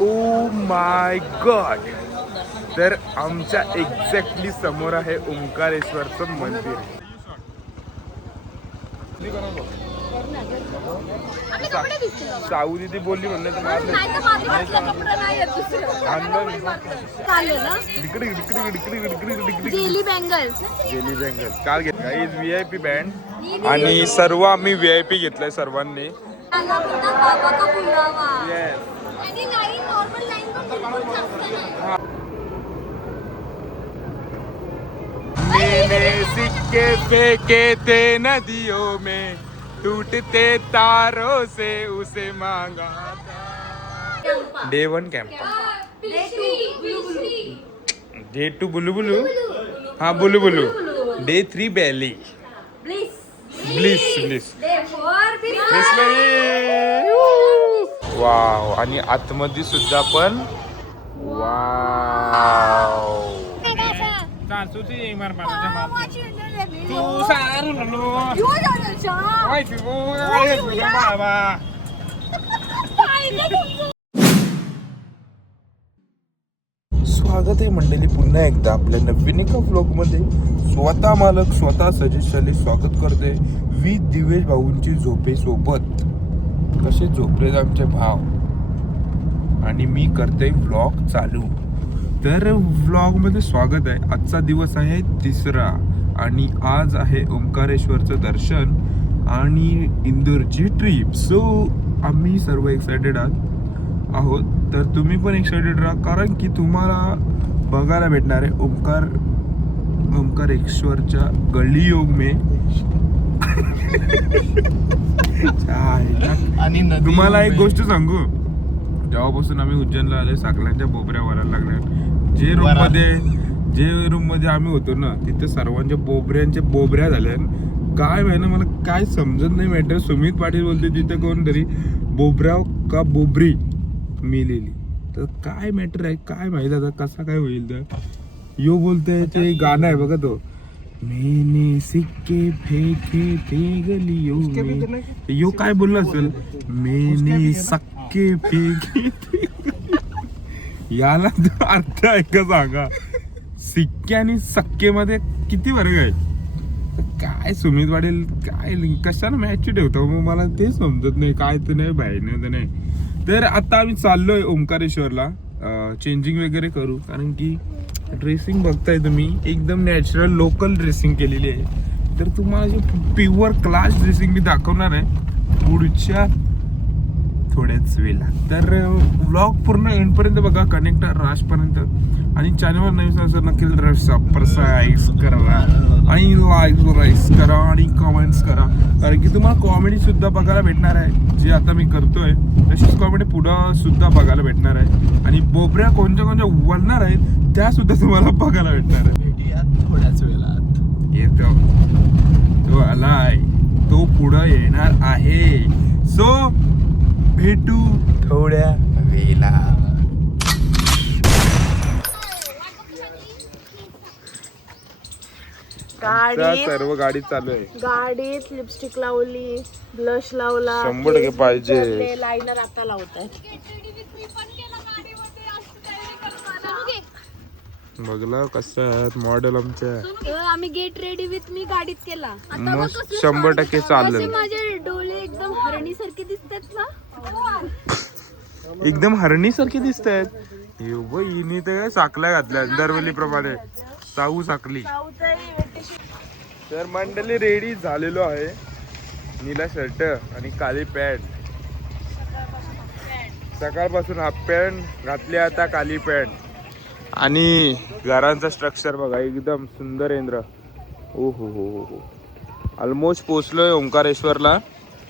Oh my God. तर आमच्या exactly समोर आहे ओंकारेश्वरचं मंदिर. साऊ दिदी बोलली म्हणलं तर इकडे जेली बँगल्स काल घेतला इज VIP बँड आणि सर्व आम्ही VIP घेतलाय सर्वांनी. मैंने सिक्के फेंके थे नदियों में, टूटते तारों से उसे मांगा था. डे 1 कॅम्प, डे 2 बुलू बुलू, हा बुलू बुलू, डे 3 बेली ब्लिस ब्लिस वाव. आणि आतमध्ये सुद्धा पण वाव. स्वागत आहे मंडळी पुन्हा एकदा आपल्या नवीन एका व्लॉगमध्ये. स्वतः मालक स्वतः सजेशनली स्वागत करते. विथ दिवेश भाऊंची झोपेसोबत. कसे झोपलेत आमचे भाव आणि मी करते व्लॉग चालू. तर व्लॉगमध्ये स्वागत आहे. आजचा दिवस आहे 3रा आणि आज आहे ओंकारेश्वरचं दर्शन आणि इंदोरची ट्रिप. सो आम्ही सर्व एक्सायटेड आहोत. तर तुम्ही पण एक्सायटेड राहा कारण की तुम्हाला बघायला भेटणार आहे ओंकारेश्वरच्या गलियोग में आणि तुम्हाला एक गोष्ट सांगू. जेव्हापासून आम्ही उज्जैनला आले साखलांच्या बोबऱ्या वरायला लागल्या. जे रूम मध्ये आम्ही होतो ना तिथे सर्वांच्या बोबऱ्या झाल्या. काय माहिती मला काय समजत नाही मॅटर. सुमित पाटील बोलते तिथे कोणतरी बोबऱ्या का बोबरी मिलेली. तर काय मॅटर आहे काय माहित आता कसा काय होईल. तर यो बोलते ते गाणं आहे बघा तो मैंने सिक्के फेंके थे गलियों में. यो काय बोलला असेल मैंने सक्के फेंके थे. याला अर्थ आहे का सांगा. सिक्के आणि सक्के मध्ये किती फरक आहे. काय सुमित वाढेल काय कशाला मॅच ठेवतो मग मला ते समजत नाही. काय तर नाही बाहेर तर नाही. तर आता आम्ही चाललोय ओंकारेश्वरला. चेंजिंग वगैरे करू कारण की ड्रेसिंग बघताय तुम्ही एकदम नॅचरल लोकल ड्रेसिंग केलेली आहे. तर तुम्हाला जे प्युअर क्लास ड्रेसिंग मी दाखवणार आहे पुढच्या थोड्याच वेळेला. तर व्लॉग पूर्ण एंडपर्यंत बघा कनेक्ट राशपर्यंत. आणि चॅनलवर नवीन असेल नक्की सबस्क्राईब करा आणि लाईक करा आणि कमेंट्स करा कारण की तुम्हाला कॉमेडी सुद्धा बघायला भेटणार आहे. जे आता मी करतोय तशीच कॉमेडी पुढं सुद्धा बघायला भेटणार आहे. आणि बोबऱ्या कोणत्या वळणार आहेत त्या सुद्धा तुम्हाला बघायला भेटणार आहे. थोड्याच वेळात येतो तो आलाय तो पुढं येणार आहे. सो भेटू थोड्या वेळा. सर्व गाडी चालू आहे. गाडीत लिपस्टिक लावली ब्लश लावला 100% पाहिजे. लायनर आता लावतात. बघला कसं आहेत मॉडेल आमच्या. आम्ही गेट रेडी विथ मी गाडीत केला. मस्त 100% चाललं. माझे डोळे एकदम हरणी सारखे दिसतात ना. एकदम हरणी सारखे दिसत आहेत. हिने तर साखल्या घातल्या दरवेळी प्रमाणे साऊ साखली. तर मंडळी रेडी झालेलो आहे. नीला शर्ट आणि काळी पॅन्ट. सकाळपासून हाफ पॅन्ट घातली आता काळी पॅन्ट. आणि घरांचा स्ट्रक्चर बघा एकदम सुंदर इंद्र. ओ हो हो हो हो. ऑलमोस्ट पोचलोय ओंकारेश्वरला.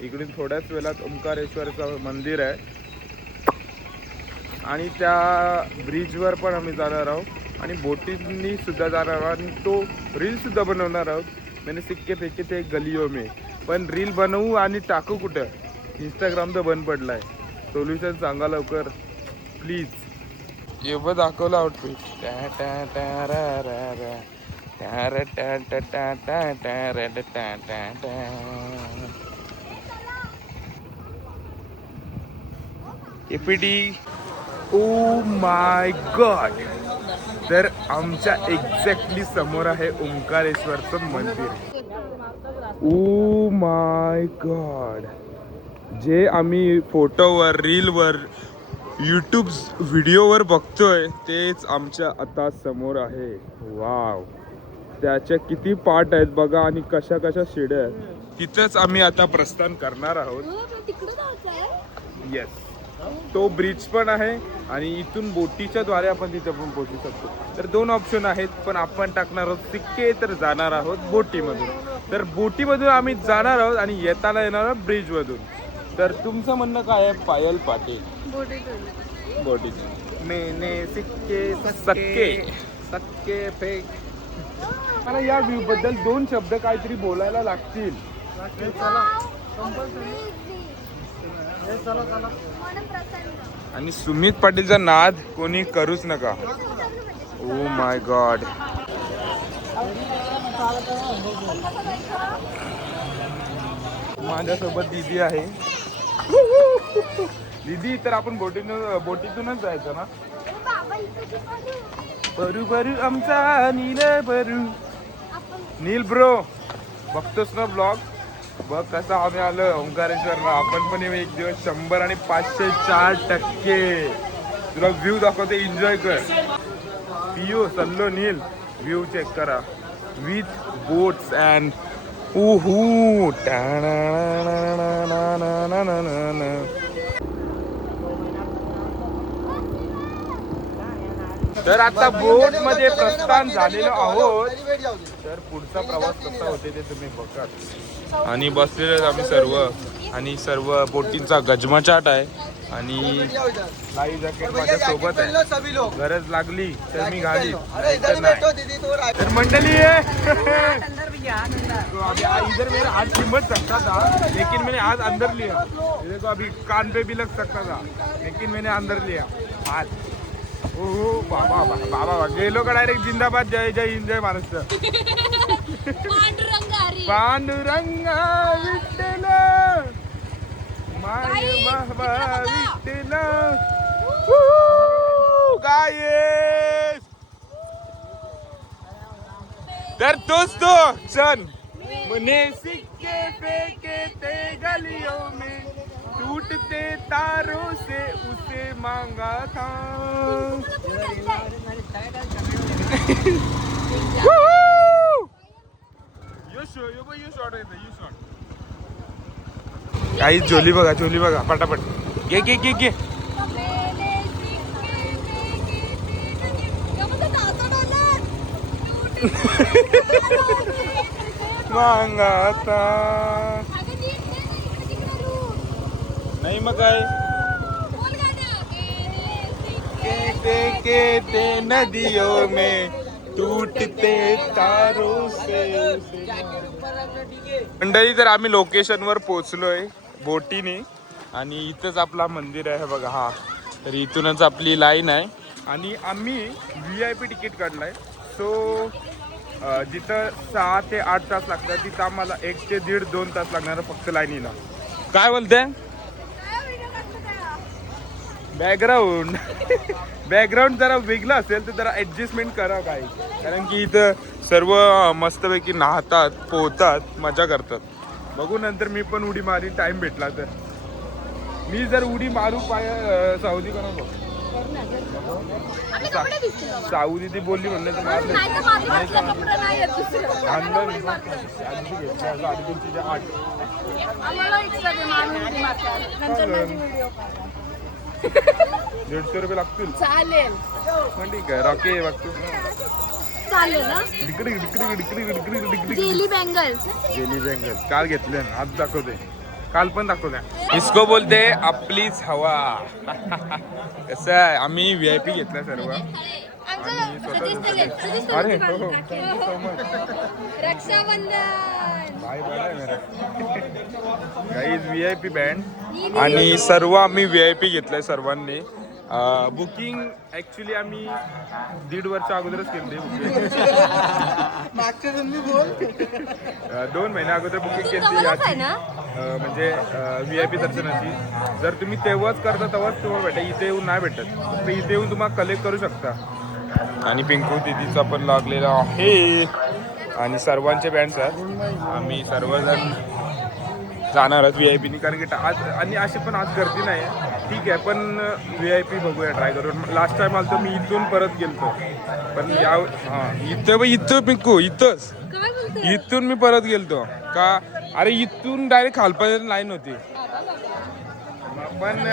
इकडून थोड्याच वेळात ओंकारेश्वरचं मंदिर आहे आणि त्या ब्रिजवर पण आम्ही जाणार आहोत आणि बोटिंगनी सुद्धा जाणार आहोत आणि तो रील सुद्धा बनवणार आहोत. मैंने सिक्के फेंके थे गलियों में. पण रील बनवू आणि टाकू कुठं. इंस्टाग्राम तर बंद पडलाय. सोल्युशन सांगा लवकर प्लीज. एवढं दाखवलं outfit. APD oh my God. तर आमच्या एक्झॅक्टली समोर आहे ओंकारेश्वरचं मंदिर. Oh my God. जे आम्ही फोटोवर, रीलवर, यूट्यूब व्हिडिओवर बघतोय तेच आमच्या आता समोर आहे. वाव. त्याच्या किती पार्ट आहेत बघा आणि कशा कशा शिड्या आहेत. तिथंच आम्ही आता प्रस्थान करणार आहोत. येस. तो ब्रिज पण आहे आणि इथून बोटीच्या द्वारे आपण तिथे पण पोहोचू शकतो. तर 2 ऑप्शन आहेत, पण आपण टाकणार आहोत सिक्के, तर जाणार आहोत बोटीमधून. तर बोटीमधून आम्ही जाणार आहोत आणि येताना येणार आहोत ब्रिजमधून. तर तुमचं म्हणणं काय आहे पायल पाटील? बोटीतून. मेने सिक्के सक्के सक्के फेक. मला या व्ह्यू बद्दल 2 शब्द काहीतरी बोलायला लागतील. आणि सुमित पाटीलचा नाद कोणी करूच नका. Oh my God. माझ्यासोबत दीदी आहे. दीदी, तर आपण बोटीतूनच जायचं ना? बरू बरू आमचा नील बरू. नील ब्रो, बघतोस ना ब्लॉग? बघ कसं आम्ही आलो ओंकारेश्वरला. आपण पण एक दिवस 100 आणि 504%. तुला व्ह्यू दाखवते, एन्जॉय कर. पियो सल्लो नील, व्ह्यू चेक करा विथ बोट्स अँड उहू. तर आता बोट मध्ये प्रस्थान झालेलो आहोत. तर पुढचा प्रवास कसा होते ते तुम्ही बघा. आणि बसलेलो आम्ही सर्व बोटींचा गजमाचाट आहे. आणि लाईव्ह जॅकेट माझ्या सोबत आहे. गरज लागली तर मी घालीन, तर मंडळी इधर मेरा हाथ चिमट सकता था लेकिन मैंने हाथ अंदर लिया. देखो अभी कान पे भी लग सकता था लेकिन मैंने अंदर लिया हाथ. ओ बाबा बाबा गेलो का डायरेक्ट जिंदाबाद, जय जय हिंद, जय महाराष्ट्र. पांडुरंगा विठ्ठल माय बाबा विठ्ठल. गायस. तर दोस्तों चल मने सिक्के फेंके थे गलियों में, टूटते तारों से उसे मांगा था. काही झोली बघा पटापट. घे. मांगा था. नाही मग काय के नदियों में टूटते तारों से. मंडळी, तर आम्ही लोकेशनवर पोहोचलोय बोटीने आणि इथंच आपला मंदिर आहे बघा. हा, तर इथूनच आपली लाईन आहे आणि आम्ही VIP तिकीट काढलाय. सो जिथं 6 ते 8 तास लागतात तिथं आम्हाला 1 ते 1.5-2 तास लागणार फक्त लाईनीला. काय बोलते? बॅकग्राऊंड जरा वेगळं असेल तर जरा ऍडजस्टमेंट करा काय, कारण की इथं सर्व मस्तपैकी नाहतात, पोहतात, मजा करतात. बघू नंतर मी पण उडी मारी टाइम भेटला तर. मी जर उडी मारू साऊदी करा बघ. साऊदी ती बोलली म्हणलं तर ₹150 लागतील. चालेल. पण ठीक आहे, रॉके बघतो. चालेल ना. जेली बँगल्स काल घेतले, आज दाखवते, काल पण दाखवते. इसको बोलते आपलीच हवा. कसं आहे, आम्ही VIP घेतला सर्व. अरे हो, thank you so much. Rakshabandhan bye bye मेरा गाईज. VIP बँड आणि सर्व आम्ही VIP घेतलंय सर्वांनी. बुकिंग ऍक्च्युली आम्ही 1.5 वर्ष अगोदरच केली बुकिंग. 2 महिन्या अगोदर बुकिंग केली. म्हणजे VIP दर्शनाची. जर तुम्ही तेव्हाच करता तेव्हाच तुम्हाला भेटेल, इथे येऊन नाही भेटत. तर इथे येऊन तुम्हाला कलेक्ट करू शकता. आणि पिंकू दिदीचा पण लागलेला आहे आणि सर्वांचे बँड्स आहेत. आम्ही सर्वजण जाणार आहोत VIP कारण की आज आणि अशी पण आज गर्दी नाही आहे. ठीक आहे पण VIP बघूया ट्राय करून. लास्ट टाइम आलतो मी इथून परत गेलतो पण इथं पिंकू इथंच इथून मी परत गेलतो का अरे इथून डायरेक्ट खालपर्यंत लाईन होती पण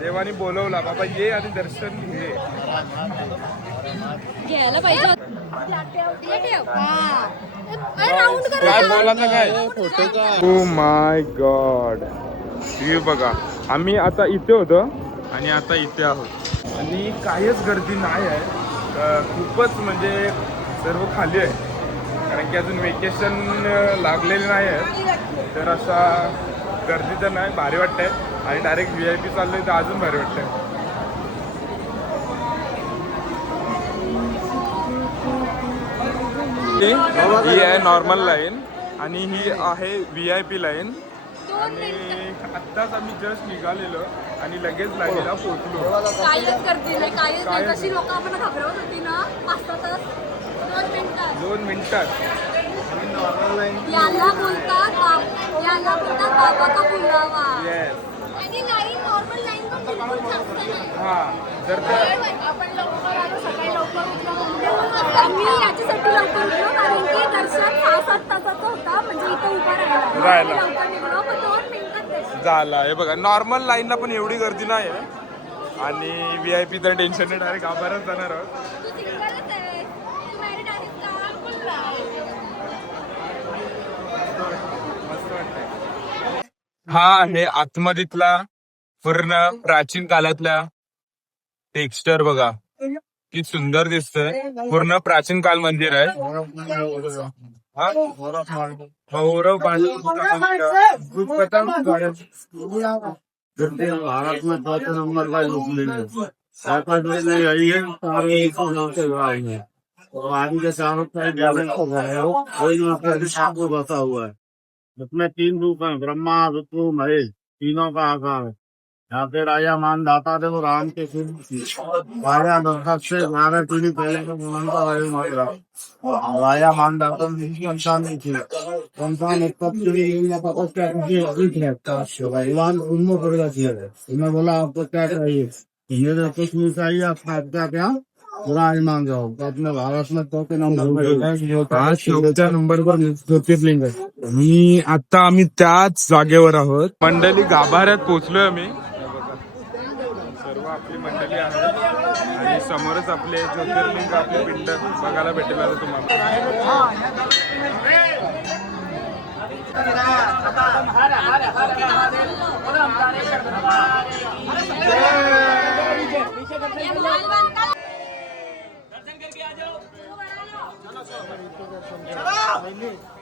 देवाने बोलवला बाबा ये आणि दर्शन घे. घ्यायला पाहिजे काय बोलायचं काय. ओ माय गॉड व्ह्यू बघा. आम्ही आता इथे होतो आणि आता इथे आहोत आणि काहीच गर्दी नाही आहे. खूपच म्हणजे सर्व खाली आहे कारण की अजून वेकेशन लागलेले नाही आहे. तर असा गर्दी तर नाही. भारी वाटतंय आणि डायरेक्ट VIP चाललोय तर अजून भारी वाटतंय. ही आहे नॉर्मल लाईन आणि ही आहे VIP लाईन. आणि आत्ताच आम्ही जस्ट निघालेलो आणि लगेच लाईनीला पोहोचलो. काहीच गर्दी नाही, काहीच नाही. कशी लोक आपण घाबरवत होती ना 5 तास 2 मिनिटात. याला बोलतात बाबा का बुलावा. आणि लाईन नॉर्मल लाईन पण बिलकुल जास्त नाही. जर आपण लवकर आलो, सकाळी लवकर उठलो. आम्ही याच्यासाठी लवकर उठलो कारण की दर्शन 6-7 तासाचं होता. म्हणजे इथं उभं राहायला लवकर निघलो पण 2 मिनिटात झाला. हे बघा नॉर्मल लाईनला पण एवढी गर्दी नाही आहे आणि VIP तर टेन्शन नाही. डायरेक्ट आभारच जाणार आहोत. हा आहे आतमधीतला पूर्ण प्राचीन काळातला टेक्स्चर बघा किती सुंदर दिसतंय. पूर्ण प्राचीन काल मंदिर आहे. भारत में 4 नंबर का और आदमी के चारों को बसा हुआ है. उसमें 3 रूप हैं, ब्रह्मा विष्णु महेश, तीनों का आकार है. यहाँ पे राजा मानदाता थे वो राम के राजा दशरथ से 12 पीढ़ी पहले का मानता राजा मानदाता इंसान नहीं थे. इंसान भगवान उनमें पड़ेगा किया है. उन्हें बोला आपको क्या चाहिए, मेरे कुछ नहीं चाहिए, आपका क्या क्या बुरा मान जाओ. तो अपने भारत में 4 नंबर नंबरवर ज्योतिर्लिंग आहे. मी आता आम्ही त्याच जागेवर आहोत. मंडळी गाभाऱ्यात पोहोचलोय आम्ही. सर्व आपली मंडळी आहे आणि समोरच आपले ज्योतिर्लिंग आपले पिंड बघायला भेटेल आता तुम्हाला.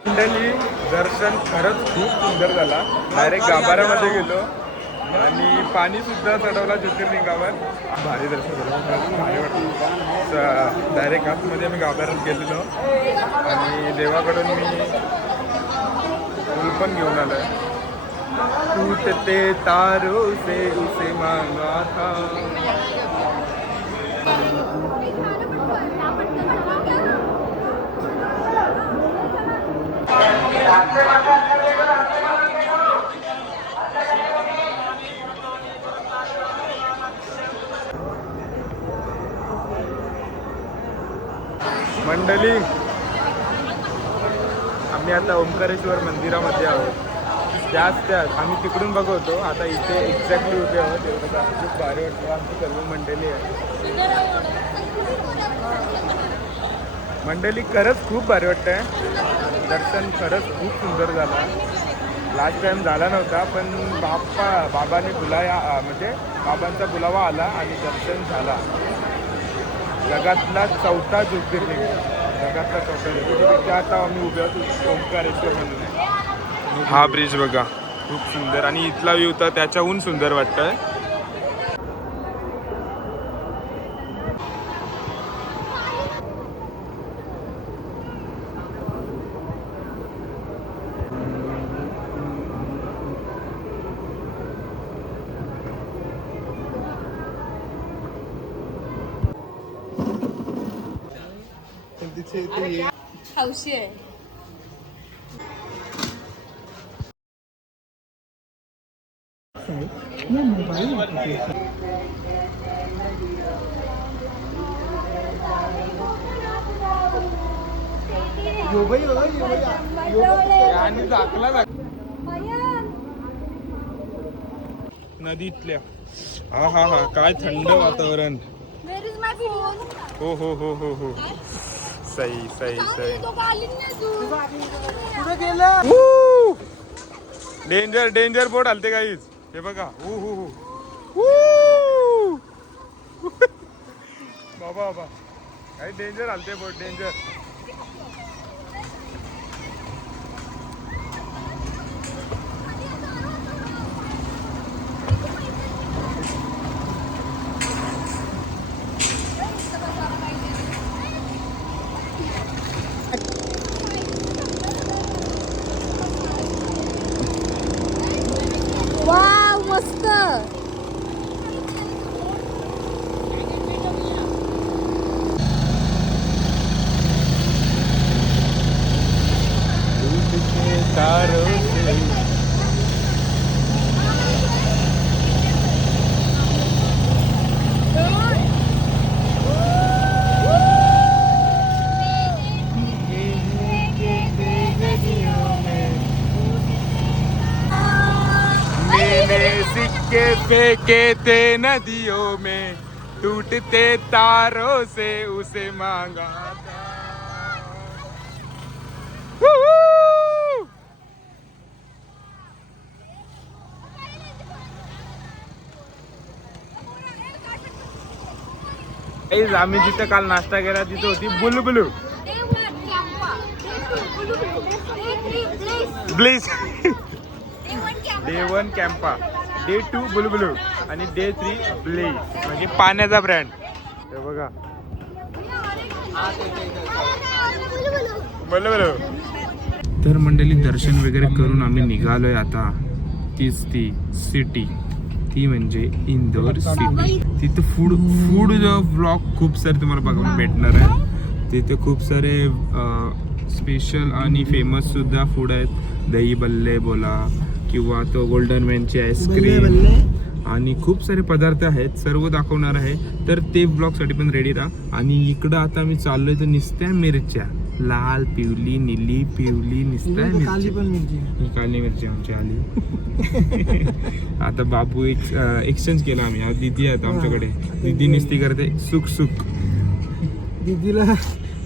मंडळी दर्शन खरंच खूप सुंदर झाला. डायरेक्ट गाभाऱ्यामध्ये गेलो आणि पाणी सुद्धा चढवला ज्योतिर्लिंगावर. भारी दर्शन झालं, भारी वाटलं. डायरेक्ट आतमध्ये आम्ही गाभाऱ्यात गेलेलो आणि देवाकडून मी फूल पण घेऊन आलोय. टूटते तारो से उसे मांगा था. मंडळी आम्ही आता ओंकारेश्वर मंदिरामध्ये आहोत. त्याच आम्ही तिकडून बघवतो. आता इथे एक्झॅक्टली उभे आहोत. एवढं खूप भारी वाटतं. आमची सर्व मंडळी आहे. मंडळी खरंच खूप भारी वाटतंय. दर्शन खरंच खूप सुंदर झाला. लास्ट टाइम झाला नव्हता पण बाबाने म्हणजे बाबांचा बुलावा आला आणि दर्शन झाला. जगातला 4था ज्योतिर्लिंग. तिथे आता आम्ही उभे आहोत ओंकारेश्वर म्हणून. हा ब्रिज बघा खूप सुंदर आणि इथला व्ह्यू तर त्याच्याहून सुंदर वाटतंय. हौशी आहे. आणि दाखला नदीतल्या हा हा हा काय थंड वातावरण. Where is my phone? हो हो हो हो हो सही सही सही. डेंजर डेंजर बोट आलते काहीच हे बघा. हो हो हो बाबा बाबा काही डेंजर आलते बोट डेंजर. वाव मस्त. मैंने सिक्के फेंके थे नदियों में टूटते तारों से उसे मांगा था. आम्ही जिथं काल नाश्ता केला तिथं होती बुलबुलू ब्लिस. डे 1 कॅम्पा, डे 2 बुलबुलू आणि डे 3 ब्लेज म्हणजे पाण्याचा ब्रँड. हे बघा बुलबुलू. तर मंडळी दर्शन वगैरे करून आम्ही निघालोय आता. तीच ती सिटी ती म्हणजे इंदोर सिटी. तिथं फूड व्लॉग खूप सारे तुम्हाला बघायला भेटणार आहे. तिथे खूप सारे स्पेशल आणि फेमस सुद्धा फूड आहेत. दही बल्ले बोला किंवा तो गोल्डन मॅनची आईस्क्रीम आणि खूप सारे पदार्थ आहेत. सर्व दाखवणार आहे तर ते ब्लॉगसाठी पण रेडी राहा. आणि इकडं आता मी चाललोय तर निस्त्या मिरच्या लाल पिवली निली पिवली निस्त्या मिरची. काली मिरची आमची आली. आता बाबू एक्सचेंज केला आम्ही. आज दिदी आहेत आमच्याकडे. दिदी निस्ती करते सुख सुख.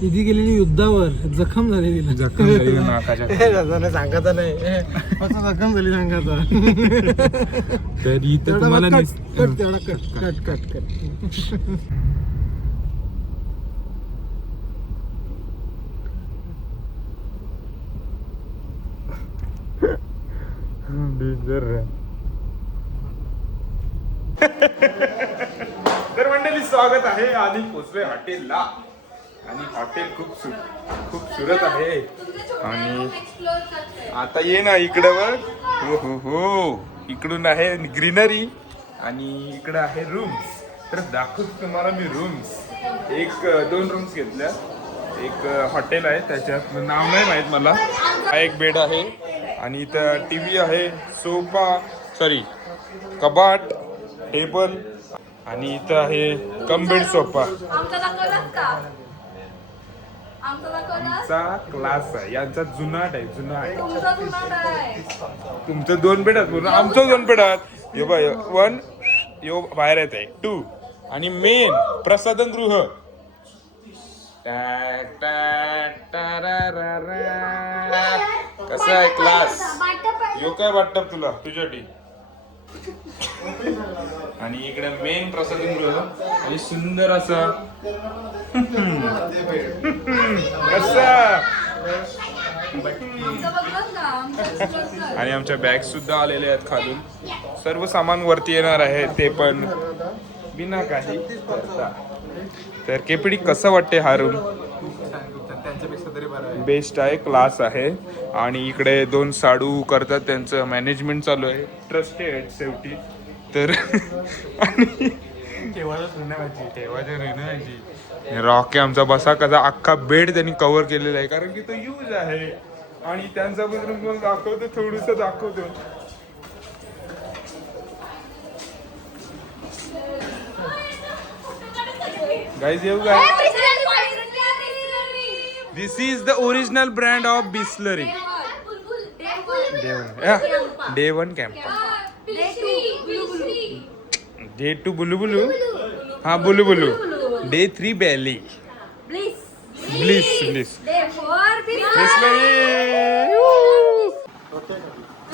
दिदी गेलेली युद्धावर जखम झाली तिला. जखम झाली नाकाच्या. सांगता नाही जखम झाली सांगता. तर इथं तुम्हाला तेवढा कट कट कट. तर मंडळी स्वागत आहे. आधी पोचलोय हॉटेलला आणि हॉटेल खूप सुरत आहे. आणि आता ये ना इकडं बघ. हो हो हो इकडून आहे ग्रीनरी आणि इकडं आहे रूम्स. तर दाखवतो तुम्हाला मी रूम्स. 2 रूम्स घेतल्या. एक हॉटेल आहे त्याच्यात नाव नाही माहीत मला. हा एक बेड आहे आणि इथं टीव्ही आहे, सोफा कबाट टेबल आणि इथं आहे कम बेड सोफा. आमचा क्लास आहे. यांचा जुनाट आहे. तुमचं 2 बेड आहेत. आमचं 2 बेड आहेत. हे बाय 1 यो बाहेर येत आहे 2 आणि मेन प्रसाधन गृह. कसा आहे क्लास. यो काय वाटतं तुला तुझ्यासाठी. आणि इकडे मेन प्रसाधन गृह आणि सुंदर असं आणि आमच्या बॅग सुद्धा आलेल्या आहेत खालून. सर्व सामान वरती येणार आहे ते पण बिना काही करता. तर केपीडी कसं वाटते हा रूम. बेस्ट आहे, क्लास आहे. आणि इकडे 2 साडू करतात, त्यांचं मॅनेजमेंट चालू आहे. ट्रस्टेड शेवटी. तर आणि रॉकी आमचा बसा कसा अख्खा बेड त्यांनी कव्हर केलेला आहे कारण की तो यूज आहे आणि त्यांचा पण तुम्हाला दाखवतो थोडस दाखवतो. गाईज येऊ काय this is the original brand of Bisleri day 1 camp day 2 बुलू बुलू हा बुलू बुलू डे 3 बेली ब्लिस ब्लिस बिस्लरी.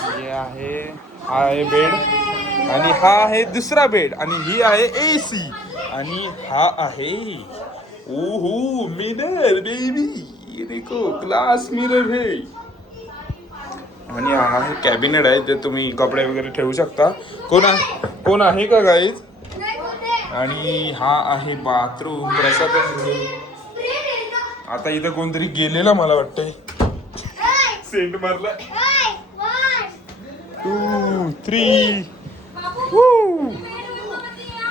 हे आहे हा आहे बेड आणि हा आहे दुसरा बेड आणि ही आहे AC आणि हा आहे ओहो मिरर बेबी देखो ग्लास मिरर है आणि हा आहे कॅबिनेट आहे ते तुम्ही कपडे वगैरे ठेवू शकता. कोण आहे का गाईज. आणि हा आहे बाथरूम प्रसाद. आता इथं कोणतरी गेलेला मला वाटतंय सेंट मारला 2 3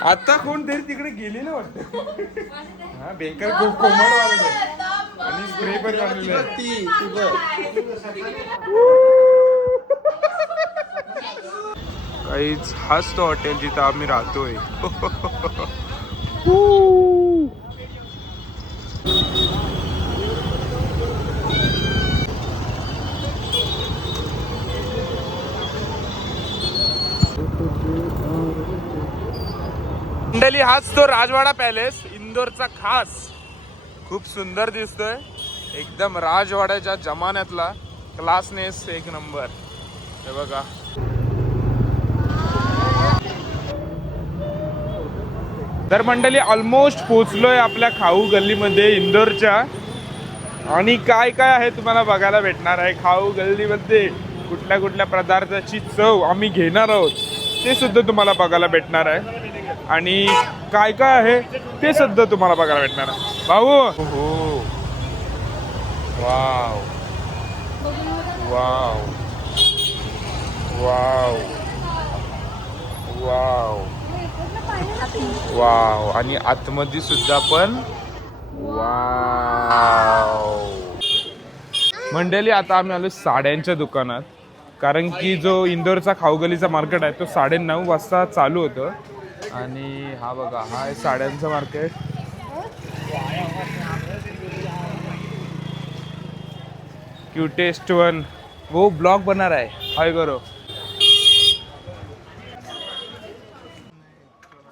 आता कोणतरी तिकडे गेलेलं वाटतं. हा बेकार खूप कोमट वाजत आणि स्प्रे पण लागलेला काहीच. हाच तो हॉटेल जिथं आम्ही राहतोय. मंडळी हाच तो राजवाडा पॅलेस इंदोरचा खास. खूप सुंदर दिसतोय एकदम राजवाड्याच्या जमान्यातला क्लासनेस एक नंबर. हे बघा तर मंडळी ऑलमोस्ट पोचलोय आपल्या खाऊ गल्लीमध्ये इंदोरच्या. आणि काय काय आहे तुम्हाला बघायला भेटणार आहे खाऊ गल्लीमध्ये. कुठल्या कुठल्या पदार्थाची चव आम्ही घेणार आहोत ते सुद्धा तुम्हाला बघायला भेटणार आहे. आणि काय काय आहे ते सुद्धा तुम्हाला बघायला भेटणार आहे. भाऊ हो wow wow wow wow wow आणि आतमध्ये सुद्धा पण वाव. मंडळी आता आम्ही आलो साड्यांच्या दुकानात कारण की जो इंदोरचा खाऊगलीचा मार्केट आहे तो 9:30 वाजता चालू होतं. आणि हा बघा हा आहे साड्यांचं मार्केट. क्यूटेस्ट वन वो ब्लॉग बना रहा है हाय करो.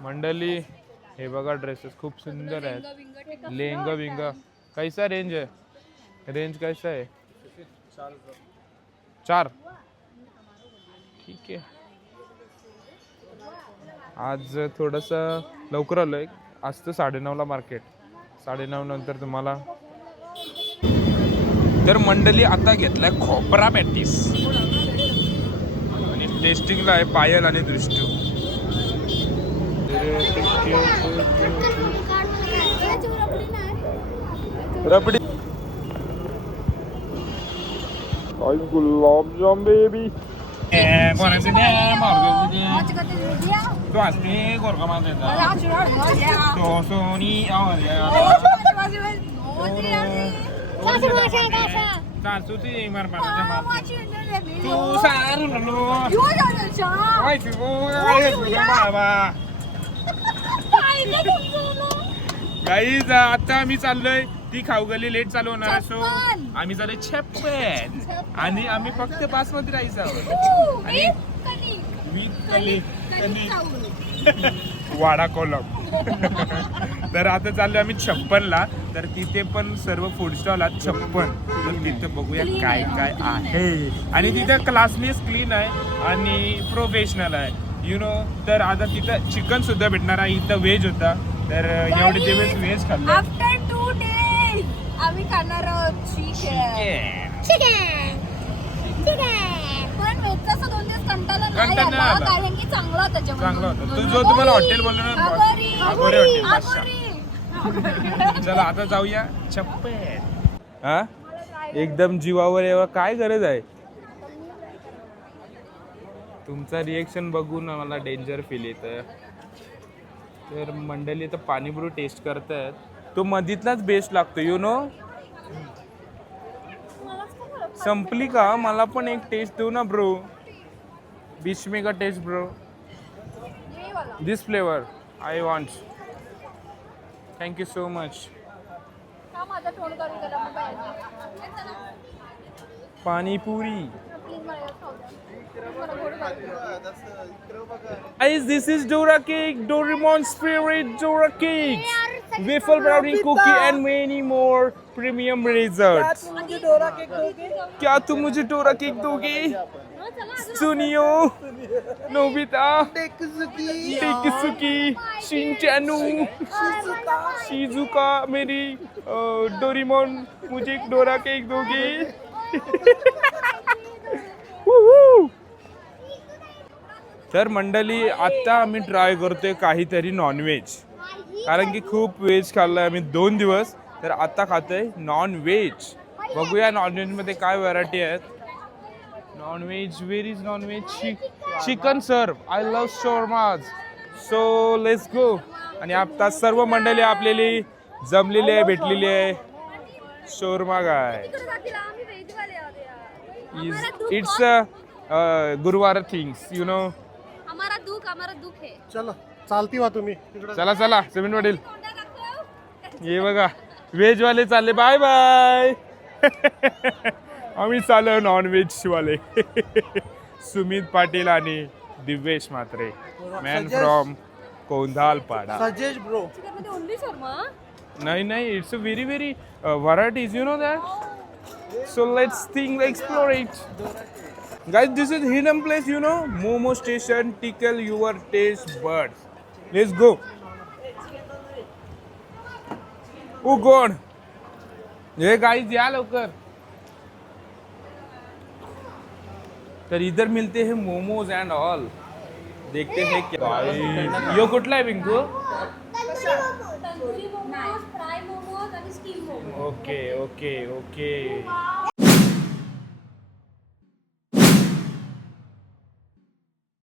मंडली हे बघा ड्रेसेस खूप सुंदर आहेत. लेहंगा विंगा कैसा रेंज है. रेंज कैसा है 4 ठीक आहे. आज थोडंसं लवकर आलोय. असतं 9:30ला मार्केट. 9:30 नंतर तुम्हाला. तर मंडळी आता घेतलाय खोबरा पॅटीस आणि टेस्टिंगला आहे पायल आणि दृष्टी. रबडी गुलाबजाम बेबी तो असते गोरका तो सोनी सासूची तू गाईज आता आम्ही चाललोय ती खाऊगली लेट चालू होणार असो आम्ही चाललोय 56 आणि आम्ही फक्त 5 मध्ये राहायचं आहोत. वाडा कोलम. तर आता चाललोय आम्ही 56ला. तर तिथे पण सर्व फूड स्टॉल आहेत 56. तर तिथे बघूया काय काय आहे. आणि तिथे क्लासनेस क्लीन आहे आणि प्रोफेशनल आहे यु नो. तर आता तिथं चिकन सुद्धा भेटणार आहे. इथं व्हेज होता तर एवढे दिवस व्हेज खाल्लं. आफ्टर 2 days आम्ही खाणार आहोत चिकन. पण व्हेजचा 2 दिवस कंटाळा नाही आला कारण की चांगला होता जेवण. चांगला होता. तू जो तुम्हाला हॉटेल बोललो ना आगोरे हॉटेल. चला आता जाऊया 56. हा एकदम जीवावर यावं काय गरज आहे. तुमचा रिएक्शन बघून मला डेंजर फील येतं. तर मंडळी तर पाणीपुरी टेस्ट करतायत. तो मधीतलाच बेस्ट लागतो यु नो. संपली का? मला पण एक टेस्ट देऊ ना ब्रो. बीच में का टेस्ट ब्रो. ये वाला this flavour I want. Thank you so much. का माझा तोंड करून गेला मग बाहेर. पाणीपुरी. प्लीज मला एक खाऊ द्या. मला गोड पाहिजे. Guys, this is Dora cake, Doraemon's favorite Dora cakes, waffle brownie cookie and many more premium desserts. क्या तुम मुझे डोरा केक दोगे? हा, चला अजून सुनियो, नोबिता, टेकिसुकी, शिनचैनू, शिजुका, मेरी डोरेमोन, मुझे एक डोरा केक दोगे? Woohoo! तर मंडळी आत्ता आम्ही ट्राय करतोय काहीतरी नॉनव्हेज, कारण की खूप व्हेज खाल्लंय आम्ही 2 दिवस. तर आता खातोय नॉनव्हेज. बघूया नॉनव्हेजमध्ये काय व्हरायटी आहेत. Non veg, where is non veg? Chicken सर्व. I love shawarmas. So let's go. आणि आता सर्व मंडळी आपल्याला जमलेली आहे, भेटलेली आहे. शोरमा काय तिकडे जातील आम्ही व्हेजवाले आहोत यार. इज इट्स गुरुवार थिंग्स यू नो. हमारा दुख है. चलो चालती वा तुम्ही तिकडे. चला चला सिमेंट वडील. तोंडा दाखव. हे बघा व्हेज वाले चालले. Bye bye. आम्ही चाललो नॉन व्हेज वाले. सुमित पाटील आणि Divyesh Mhatre, man from Kondhalpada. Sajesh bro. चिकनमध्ये ओनली शर्मा. नाही नाही, it's a very very varieties you know that. So let's think, explore it. Guys, this is hidden place, you know. Momo station, tickle your taste buds. Let's go. Oh God. Hey guys, या लवकर. तर इधर मिलते हैं momos end all. देखते हैं क्या. यो कुठला आहे पिंकू? तंदुरी मोमोज, फ्राय मोमोज आणि steam momos. Okay okay okay.